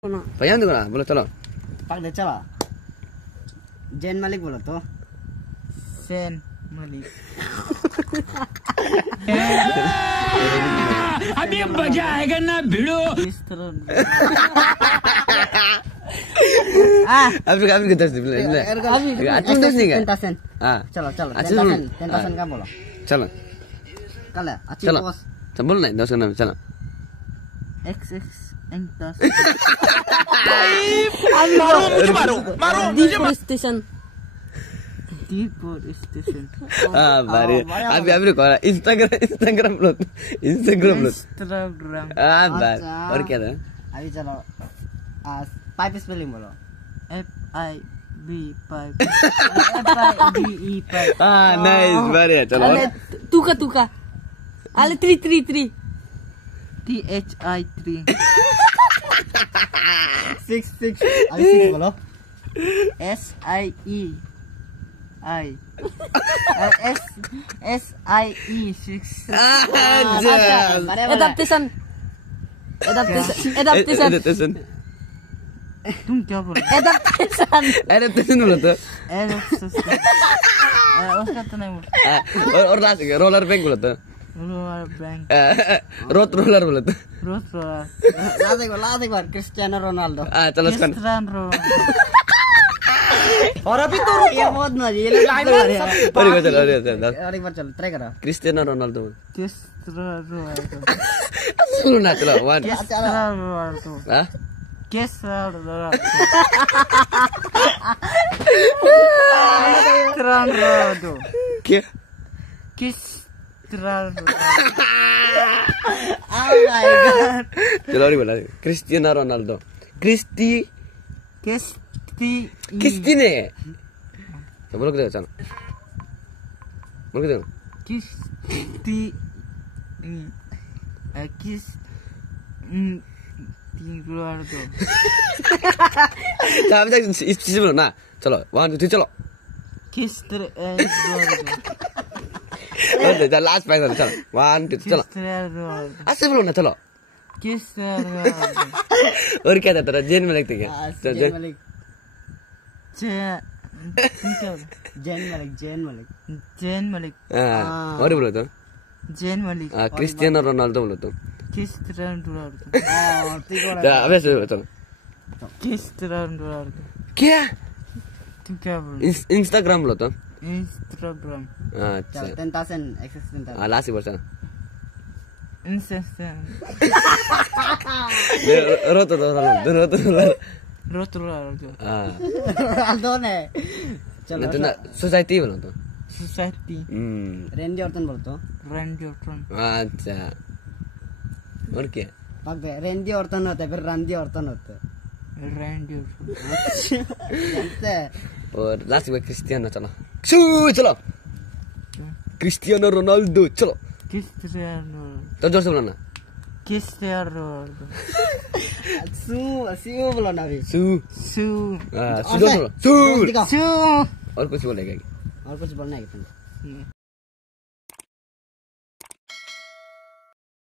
भैया बोलो चलो पक दे चलो जैन मलिक बोलो तो सेन मलिक अभी मजा आएगा ना भिड़ो इस तरह अभी दस दिन चलो चलो 10,000 का बोलो चलो कल अच्छी चलो बॉस चल बोल नहीं 10 का नाम चलो XX entas deforestation deforestation बारी अभी कौन इंस्टाग्राम लो बार और क्या था अभी चलो पाइप स्पेलिंग बोलो FIB pipe FIBE pipe nice बढ़िया चलो tuka ale 3 THI3 6 अभी 6 बोलो SIE SIE 6 adaptation तुम क्या बोल adaptation बोलो तो उसका तो नहीं बोल और लास्ट रोलर बैंक बोलो तो रोलर बैंक रोत रोलर बोलो तो रोलर लास्ट एक बार क्रिस्टियानो रोनाल्डो चलो क्रिस्टियानो और अभी तो ये बहुत मजा ये और एक बार चलो ट्राई करो क्रिस्टियानो रोनाल्डो क्रिस्टियानो सुनो ना चलो 1 रोनाल्डो हां Cristiano क्या Cristiano oh my god चलो और बोला क्रिस्टियानो रोनाल्डो किसकी ने तो बोलो किधर चलो बोलो किधर अभी तक इस चीज बोलो ना चलो 1 2 3 चलो लास्ट फाइनल चलो 1 2 चलो ऐसे बोलो ना चलो और क्या था तेरा जेन मलिक था क्या जैन मलिक और बोलो तो जैन मलिक क्रिस्टियानो रोनाल्डो बोलो तो क्रिस्टियानो रोनाल्डो अबे से चलो क्रिस्टियानो रोनाल्डो क्या तुम क्या बोल इंस्टाग्राम बोलो तो इंस्टाग्राम अच्छा 10,000 एक्सेस 10,000 लास्ट ही बोल इंस्टाग्राम रोतो रोनाल्डो ने चलो सोसाइटी बोलो तो सोसाइटी रेंडी ऑर्टन बोलो तो रैंडी ऑर्टन अच्छा और क्या पक दे रेंडी ऑर्टन होता है फिर रैंडी ऑर्टन होता है रैंडी ऑर्टन जानते हैं और लास्ट में क्रिस्टियानो चलो चलो क्रिस्टियानो रोनाल्डो चलो क्रिस्टियानो तो जोर से बोलो ना क्रिस्टियानो रोनाल्डो सू बोलो ना अभी सू सू जोर से बोलो सू दिखाओ सू और कुछ बोलेगा और कुछ बोलना है क्या